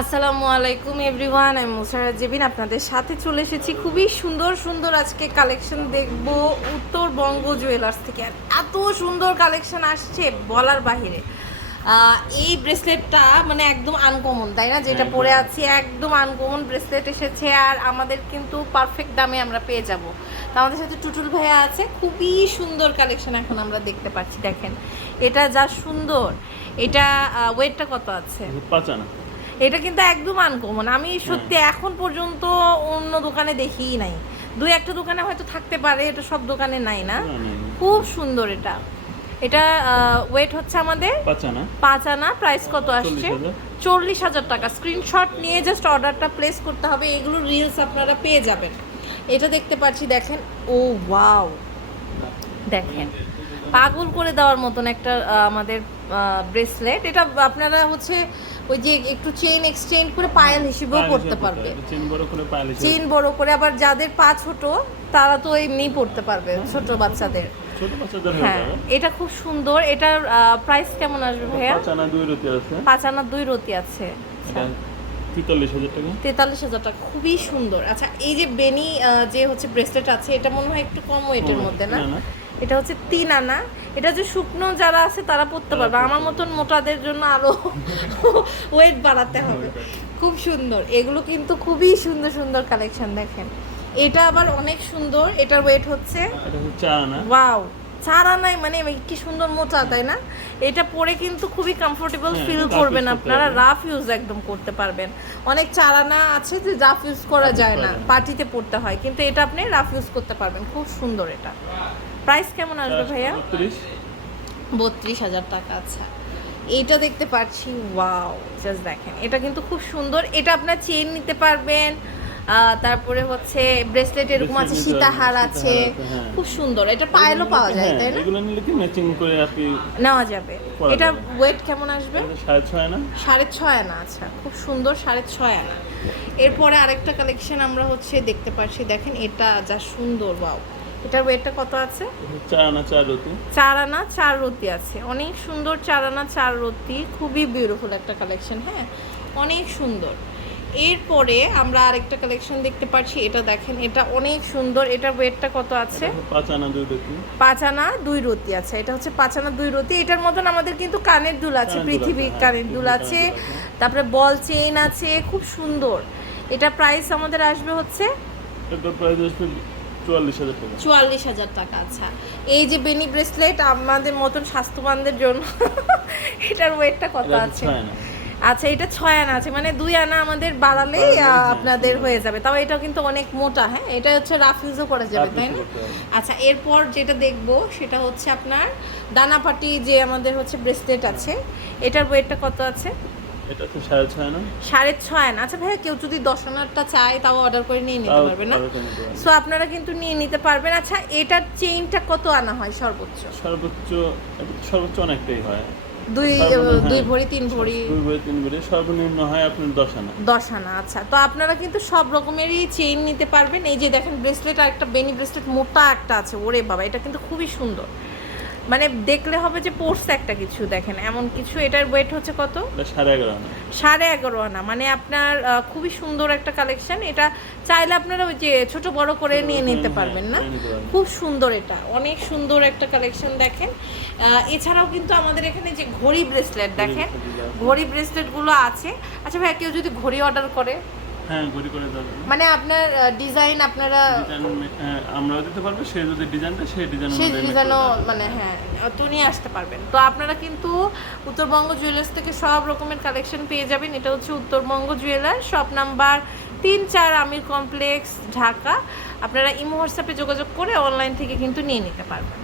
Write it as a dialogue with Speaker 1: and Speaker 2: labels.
Speaker 1: আসসালামু আলাইকুম এভরিওয়ান আমি মুসারাত জেবিন আপনাদের সাথে চলে এসেছি খুবই সুন্দর সুন্দর আজকে কালেকশন দেখব উত্তরবঙ্গ জুয়েলার্স থেকে। আর এত সুন্দর কালেকশন আসছে বলার বাহিরে। এই ব্রেসলেটটা মানে একদম আনকমন তাই না? যেটা পরে আছি একদম আনকমন ব্রেসলেট এসেছে আর আমাদের কিন্তু পারফেক্ট দামে আমরা পেয়ে যাব। তো আমাদের সাথে টুটুল ভাইয়া আছে খুবই সুন্দর কালেকশন এখন আমরা দেখতে পাচ্ছি দেখেন। এটা যা সুন্দর এটা ওয়েটটা কত আছে?
Speaker 2: পাচানা
Speaker 1: এটা কিন্তু একদম আনকমন আমি সত্যি এখন পর্যন্ত অন্য দোকানে দেখিই নাই। দুই একটা দোকানে হয়তো থাকতে পারে এটা সব দোকানে নাই না। খুব সুন্দর এটা। এটা ওয়েট হচ্ছে আমাদের
Speaker 2: পাচানা
Speaker 1: পাঁচ আনা প্রাইস কত আসছে?
Speaker 2: 40,000
Speaker 1: চল্লিশ হাজার টাকা। স্ক্রিনশট নিয়ে জাস্ট অর্ডারটা প্লেস করতে হবে এগুলো রিলস আপনারা পেয়ে যাবেন। এটা দেখতে পাচ্ছি দেখেন। ও ওয়াও দেখেন। পাগল করে দেওয়ার মতন একটা আমাদের ব্রেসলেট এটা আপনারা হচ্ছে ওই যে একটু চেইন এক্সচেঞ্জ করে পায়েল হিসেবেও পড়তে পারবে।
Speaker 2: চেন বড় করে পাইলে
Speaker 1: চেইন বড় করে আবার যাদের পা ছোট তারা তো এমনি পড়তে পারবে ছোট বাচ্চাদের।
Speaker 2: ছোট বাচ্চাদের হ্যাঁ
Speaker 1: এটা খুব সুন্দর এটার প্রাইস কেমন আসবে ভাইয়া? পাঁচ আনার দুই রতি আছে।
Speaker 2: তেতাল্লিশ হাজার টাকা।
Speaker 1: খুবই সুন্দর। আচ্ছা এই যে বেনি যে হচ্ছে ব্রেসলেট আছে এটা মনে হয় একটু কম ওয়েটের মধ্যে না। এটা হচ্ছে তিন আনা। এটা যে শুকনো যারা আছে তারা পড়তে পারবে। আমার মতন মোটাদের জন্য আরও ওয়েট বাড়াতে হবে। খুব সুন্দর। এগুলো কিন্তু খুবই সুন্দর সুন্দর কালেকশন দেখেন। এটা আবার অনেক সুন্দর। এটার ওয়েট হচ্ছে ওয়াও চার আনাই মানে কি সুন্দর মোটা তাই না? এটা পরে কিন্তু খুবই কমফোর্টেবল
Speaker 2: হ্যাঁ,
Speaker 1: ফিল করবেন আপনারা। রাফ ইউজ একদম করতে পারবেন। অনেক চারানা আছে যে রাফ ইউজ করা যায় না। পার্টিতে পড়তে হয়। কিন্তু এটা আপনি রাফ ইউজ করতে পারবেন। খুব সুন্দর এটা। প্রাইস কেমন আসবে ভাইয়া?
Speaker 2: বত্রিশ।
Speaker 1: হাজার টাকা আচ্ছা এইটা দেখতে পাচ্ছি ওয়াও জাস্ট দেখেন। এটা কিন্তু খুব সুন্দর। এটা আপনার চেন নিতে পারবেন। তারপরে হচ্ছে ব্রেসলেট এরকম আছে সীতাহার আছে।
Speaker 2: হ্যাঁ।
Speaker 1: খুব সুন্দর। এটা পায়েলও পাওয়া যায়
Speaker 2: হ্যাঁ,
Speaker 1: তাই না?
Speaker 2: এগুলো নিলে কি ম্যাচিং করে আপনি
Speaker 1: নেওয়া যাবে। এটা ওয়েট কেমন আসবে?
Speaker 2: এটা সাড়ে ছয় না
Speaker 1: সাড়ে ছয় আনা আচ্ছা। খুব সুন্দর সাড়ে ছয় আনা। এরপরে আরেকটা কালেকশন আমরা হচ্ছে দেখতে পাচ্ছি। দেখেন এটা যা সুন্দর বাও এটার ওয়েটটা কত আছে?
Speaker 2: চার আনা চার রতি
Speaker 1: চার আনা চার রতি আছে। অনেক সুন্দর চার আনা চার রতি খুবই বিউটিফুল একটা কালেকশন হ্যাঁ? অনেক সুন্দর। এরপরে আমরা আরেকটা কালেকশন দেখতে পাচ্ছি। এটা দেখেন এটা অনেক সুন্দর। এটার ওয়েটটা কত আছে?
Speaker 2: পাঁচ আনা দুই রতি
Speaker 1: পাঁচ আনা দুই রতি আছে। এটা হচ্ছে পাঁচ আনা দুই রতি এটার মতন আমাদের কিন্তু কানের দুল আছে
Speaker 2: হ্যাঁ,
Speaker 1: কানের দুল আছে।
Speaker 2: কানের দুল আছে।
Speaker 1: তারপরে বল চেইন আছে খুব সুন্দর। এটা প্রাইস আমাদের আসবে হচ্ছে
Speaker 2: এটা প্রাইস আসবে চুয়াল্লিশ হাজার টাকা।
Speaker 1: আচ্ছা। এই যে বেনি ব্রেসলেট আমাদের মতন স্বাস্থ্যবানদের জন্য এটার ওয়েটটা কত আছে? আচ্ছা এটা ছয় আনা আছে মানে দুই আনা আমাদের
Speaker 2: হ্যাঁ,
Speaker 1: আপনাদের হয়ে যাবে। তাও এটা কিন্তু অনেক মোটা হ্যাঁ? এটা হচ্ছে রাফ ইউজও করা যাবে তাই না? আচ্ছা এরপর যেটা দেখব সেটা হচ্ছে আপনার দানাপাটি যে আমাদের হচ্ছে ব্রেসলেট আছে এটার ওয়েটটা কত আছে?
Speaker 2: এটা হচ্ছে সাড়ে ছয় না
Speaker 1: সাড়ে ছয় আনা। আচ্ছা ভাইয়া কেউ যদি দশ আনারটা চায় তাও অর্ডার করে নিয়ে নিতে পারবে না। সো আপনারা কিন্তু নিয়ে নিতে পারবেন। আচ্ছা এটার চেইনটা কত আনা হয় সর্বোচ্চ?
Speaker 2: সর্বোচ্চ সর্বোচ্চ অনেকটাই হয়।
Speaker 1: দুই দুই। ভরি তিন ভরি।
Speaker 2: দুই বই তিন বই সর্বনিম্ন হয় আপনার দশ আনা।
Speaker 1: দশ আনা আচ্ছা। তো আপনারা কিন্তু সব রকমেরই চেইন নিতে পারবেন। এই যে দেখেন ব্রেসলেট আর একটা বেনি ব্রেসলেট মোটা একটা আছে। ওরে বাবা এটা কিন্তু খুবই সুন্দর। মানে দেখলে হবে যে পড়ছে একটা কিছু দেখেন এমন কিছু এটার ওয়েট হচ্ছে কত?
Speaker 2: সাড়ে এগারো আনা।
Speaker 1: সাড়ে এগারো আনা মানে আপনার খুবই সুন্দর একটা কালেকশন এটা চাইলে আপনারা ওই যে ছোট বড় করে নিয়ে নিতে
Speaker 2: হ্যাঁ,
Speaker 1: পারবেন না।
Speaker 2: নিয়ে নিতে পারবেন।
Speaker 1: খুব সুন্দর এটা অনেক সুন্দর একটা কালেকশন দেখেন। এছাড়াও কিন্তু আমাদের এখানে যে ঘড়ি ব্রেসলেট দেখেন
Speaker 2: আছে।
Speaker 1: ঘড়ি ব্রেসলেটগুলো আছে। আচ্ছা ভাই কেউ যদি ঘড়ি অর্ডার করে?
Speaker 2: হ্যাঁ ঘড়ি করে দেবে
Speaker 1: মানে আপনার ডিজাইন আপনারা
Speaker 2: ডিজাইন আমরাও দিতে পারব সে যদি ডিজাইন দেয় সেই ডিজাইন
Speaker 1: সেই ডিজাইনও মানে হ্যাঁ তো নিয়ে আসতে পারবেন। তো আপনারা কিন্তু উত্তরবঙ্গ জুয়েলার্স থেকে সব রকমের কালেকশন পেয়ে যাবেন। এটা হচ্ছে উত্তরবঙ্গ জুয়েলার শপ নাম্বার তিন চার আমির কমপ্লেক্স ঢাকা। আপনারা ইমো হোয়াটসঅ্যাপে যোগাযোগ করে অনলাইন থেকে কিন্তু নিয়ে নিতে পারবেন।